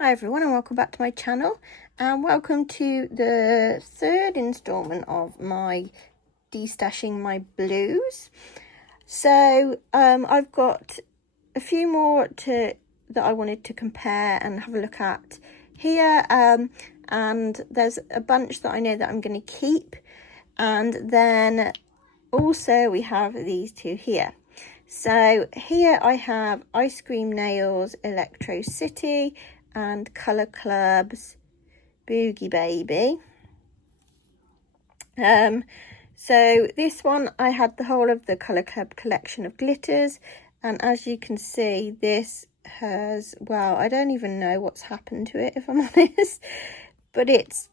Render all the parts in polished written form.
Hi everyone and welcome back to my channel, and welcome to the third installment of my destashing my blues. So I've got a few more that I wanted to compare and have a look at here, and there's a bunch that I know that I'm going to keep, and then also we have these two here. So here I have Ice Cream Nails Electro City and Colour Club's Boogie Baby. So this one, I had the whole of the Colour Club collection of glitters, and as you can see, this has, well, I don't even know what's happened to it, if I'm honest, but it's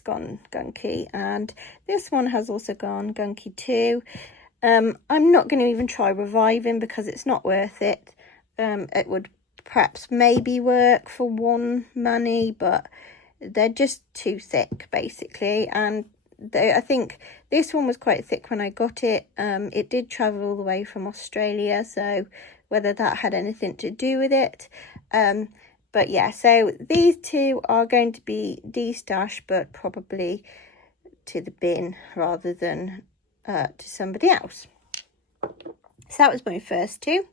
gone gunky, and this one has also gone gunky too. I'm not going to even try reviving because it's not worth it. It would perhaps maybe work for one mani, but they're just too thick basically, and I think this one was quite thick when I got it. It did travel all the way from Australia, so whether that had anything to do with it, but yeah, so these two are going to be destashed, but probably to the bin rather than to somebody else. So that was my first two.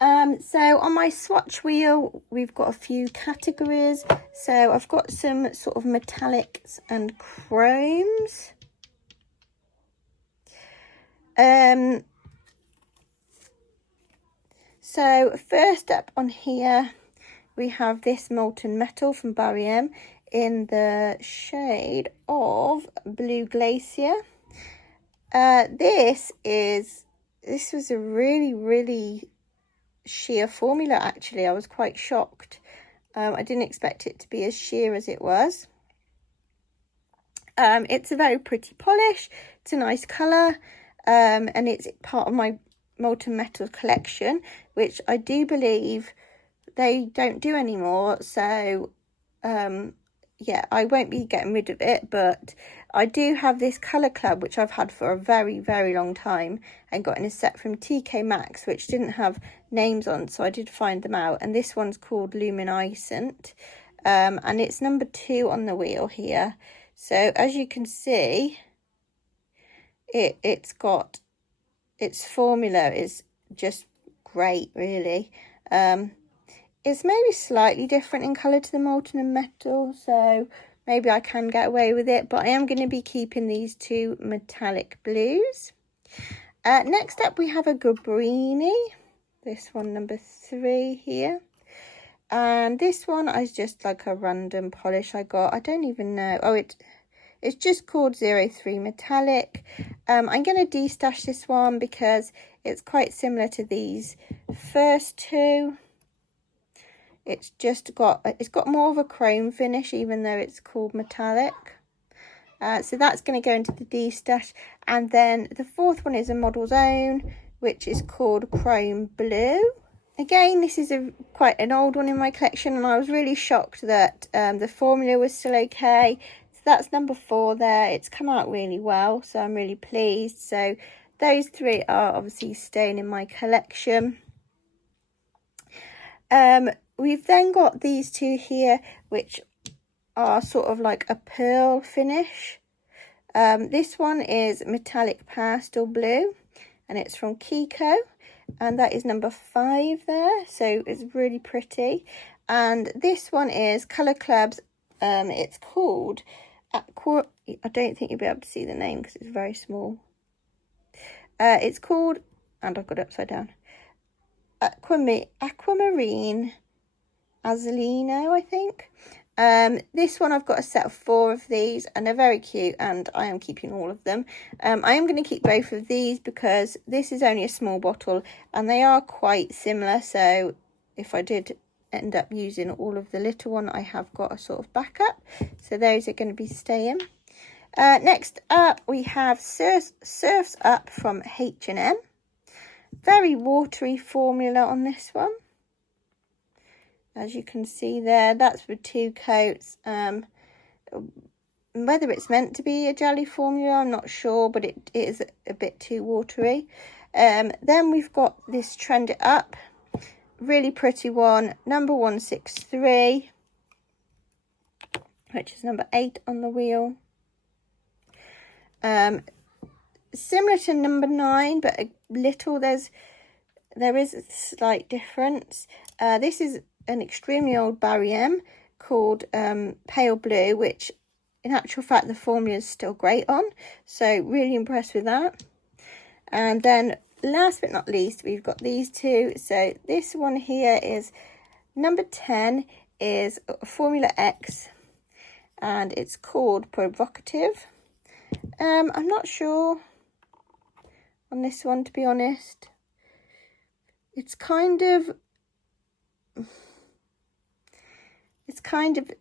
So on my swatch wheel, we've got a few categories. So I've got some sort of metallics and chromes. So first up on here, we have this Molten Metal from Barry M in the shade of Blue Glacier. This was a really sheer formula actually. I was quite shocked. I didn't expect it to be as sheer as it was. It's a very pretty polish, it's a nice colour, and it's part of my Molten Metal collection, which I do believe they don't do anymore, so yeah, I won't be getting rid of it, but I do have this Colour Club, which I've had for a very long time, and got in a set from TK Maxx, which didn't have names on, so I did find them out, and this one's called Luminescent, and it's number 2 on the wheel here. So as you can see, its formula is just great, really. It's maybe slightly different in colour to the Molten Metal, so maybe I can get away with it, but I am going to be keeping these two metallic blues. Next up we have a Gabrini, this one number 3 here, and this one is just like a random polish I got. I don't even know, it's just called 03 Metallic. I'm going to destash this one because it's quite similar to these first two. It's got more of a chrome finish, even though it's called metallic. So that's going to go into the destash. And then the fourth one is a Model's Own, which is called Chrome Blue. Again, this is quite an old one in my collection, and I was really shocked that the formula was still okay. So that's number 4 there. It's come out really well, so I'm really pleased. So those 3 are obviously staying in my collection. We've then got these 2 here, which are sort of like a pearl finish. This one is Metallic Pastel Blue, and it's from Kiko, and that is number 5 there, so it's really pretty. And this one is Colour Club's, it's called Aqua, I don't think you'll be able to see the name because it's very small. It's called, and I've got it upside down, Aquamarine Azulino, I think. This one, I've got a set of 4 of these, and they're very cute, and I am keeping all of them. I am going to keep both of these because this is only a small bottle and they are quite similar, so if I did end up using all of the little one, I have got a sort of backup, so those are going to be staying. Next up we have Surfs Up from H&M. Very watery formula on this one. As you can see there, that's for 2 coats. Whether it's meant to be a jelly formula, I'm not sure, but it is a bit too watery. Then we've got this Trend It Up, really pretty one, number 163, which is number 8 on the wheel. Similar to number 9, but a little, there is a slight difference. This is an extremely old Barry M called Pale Blue, which in actual fact the formula is still great on, so really impressed with that. And then last but not least, we've got these two. So this one here is number 10, is Formula X, and it's called Provocative. I'm not sure on this one, to be honest. It's kind of,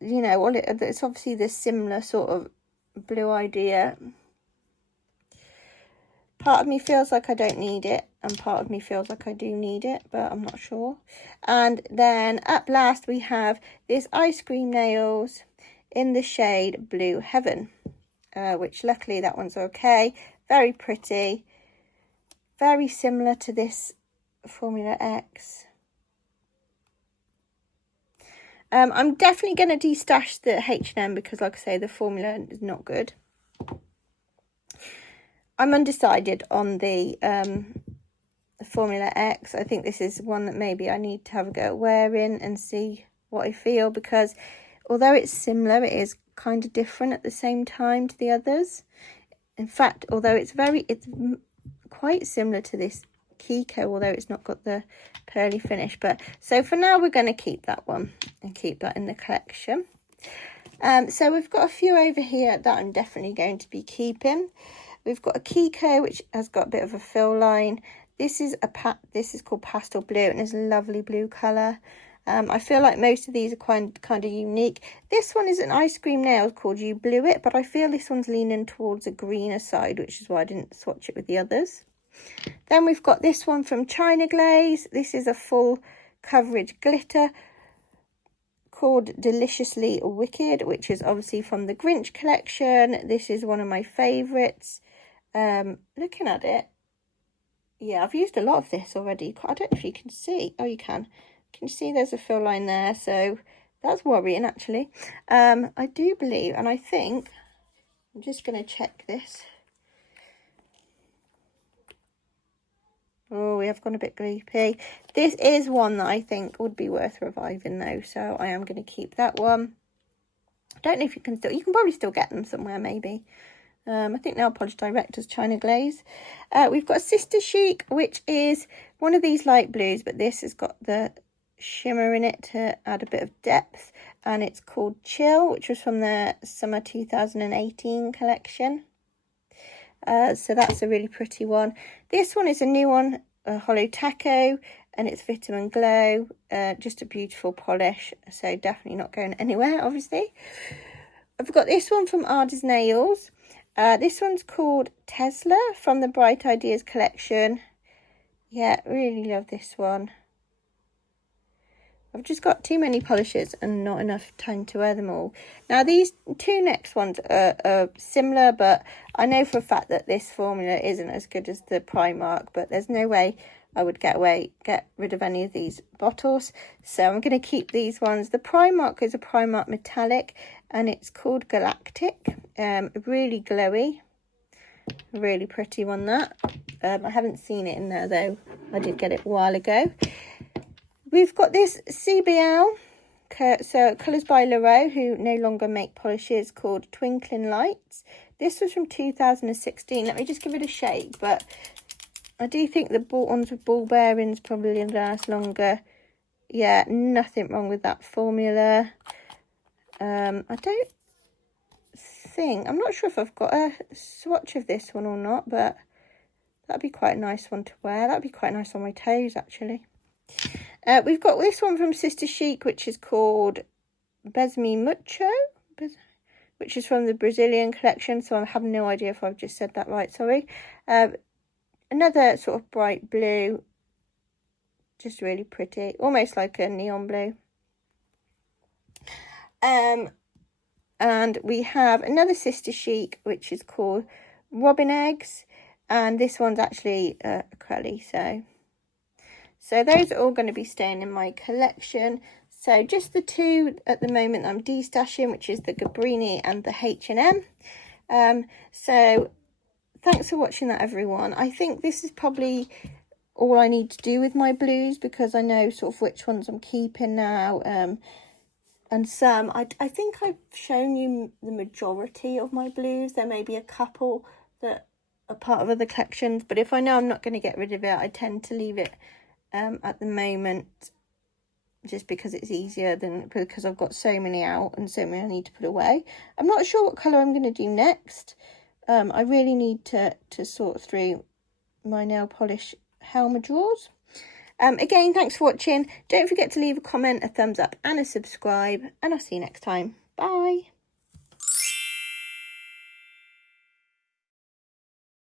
you know, well, it's obviously this similar sort of blue idea. Part of me feels like I don't need it, and part of me feels like I do need it, but I'm not sure. And then at last we have this Ice Cream Nails in the shade Blue Heaven, which luckily that one's okay. Very pretty, very similar to this Formula X. I'm definitely going to destash the H&M because, like I say, the formula is not good. I'm undecided on the Formula X. I think this is one that maybe I need to have a go at wearing and see what I feel, because although it's similar, it is kind of different at the same time to the others. In fact, although it's quite similar to this Kiko, although it's not got the pearly finish. But so for now we're going to keep that one and keep that in the collection. So we've got a few over here that I'm definitely going to be keeping. We've got a Kiko which has got a bit of a fill line. This is called Pastel Blue, and it's a lovely blue colour. I feel like most of these are kind of unique. This one is an Ice Cream Nails called You Blew It, but I feel this one's leaning towards a greener side, which is why I didn't swatch it with the others. Then we've got this one from China Glaze. This is a full coverage glitter called Deliciously Wicked, which is obviously from the Grinch collection. This is one of my favourites. Looking at it, yeah, I've used a lot of this already. I don't know if you can see. Oh, you can. Can you see there's a fill line there? So that's worrying, actually. I do believe, and I think, I'm just going to check this. Oh, we have gone a bit gloopy. This is one that I think would be worth reviving though, so I am going to keep that one. I don't know if you can probably still get them somewhere, maybe. I think Nail Polish Direct is China Glaze. We've got Sister Chic, which is one of these light blues, but this has got the shimmer in it to add a bit of depth, and it's called Chill, which was from the summer 2018 collection. So that's a really pretty one. This one is a new one, a Hollow Taco, and it's Vitamin Glow. Just a beautiful polish, so definitely not going anywhere, obviously. I've got this one from Ada's Nails. This one's called Tesla from the Bright Ideas collection. Yeah, really love this one. I've just got too many polishes and not enough time to wear them all. Now, these two next ones are similar, but I know for a fact that this formula isn't as good as the Primark, but there's no way I would get rid of any of these bottles. So I'm going to keep these ones. The Primark is a Primark Metallic, and it's called Galactic. Really glowy. Really pretty one, that. I haven't seen it in there, though. I did get it a while ago. We've got this CBL, so Colours by Leroux, who no longer make polishes, called Twinkling Lights. This was from 2016. Let me just give it a shake, but I do think the ones with ball bearings probably last longer. Yeah, nothing wrong with that formula. I don't think, I'm not sure if I've got a swatch of this one or not, but that'd be quite a nice one to wear. That'd be quite nice on my toes, actually. We've got this one from Sister Chic, which is called Besme Mucho, which is from the Brazilian collection, so I have no idea if I've just said that right, sorry. Another sort of bright blue, just really pretty, almost like a neon blue. And we have another Sister Chic, which is called Robin Eggs, and this one's actually acrylic, so So those are all going to be staying in my collection. So just the two at the moment I'm destashing, which is the Gabrini and the H&M. So thanks for watching that, everyone. I think this is probably all I need to do with my blues, because I know sort of which ones I'm keeping now. And some, I think I've shown you the majority of my blues. There may be a couple that are part of other collections, but if I know I'm not going to get rid of it, I tend to leave it at the moment, just because it's easier than because I've got so many out and so many I need to put away. I'm not sure what colour I'm going to do next. I really need to sort through my nail polish Helmer drawers. Again, thanks for watching. Don't forget to leave a comment, a thumbs up and a subscribe, and I'll see you next time. Bye.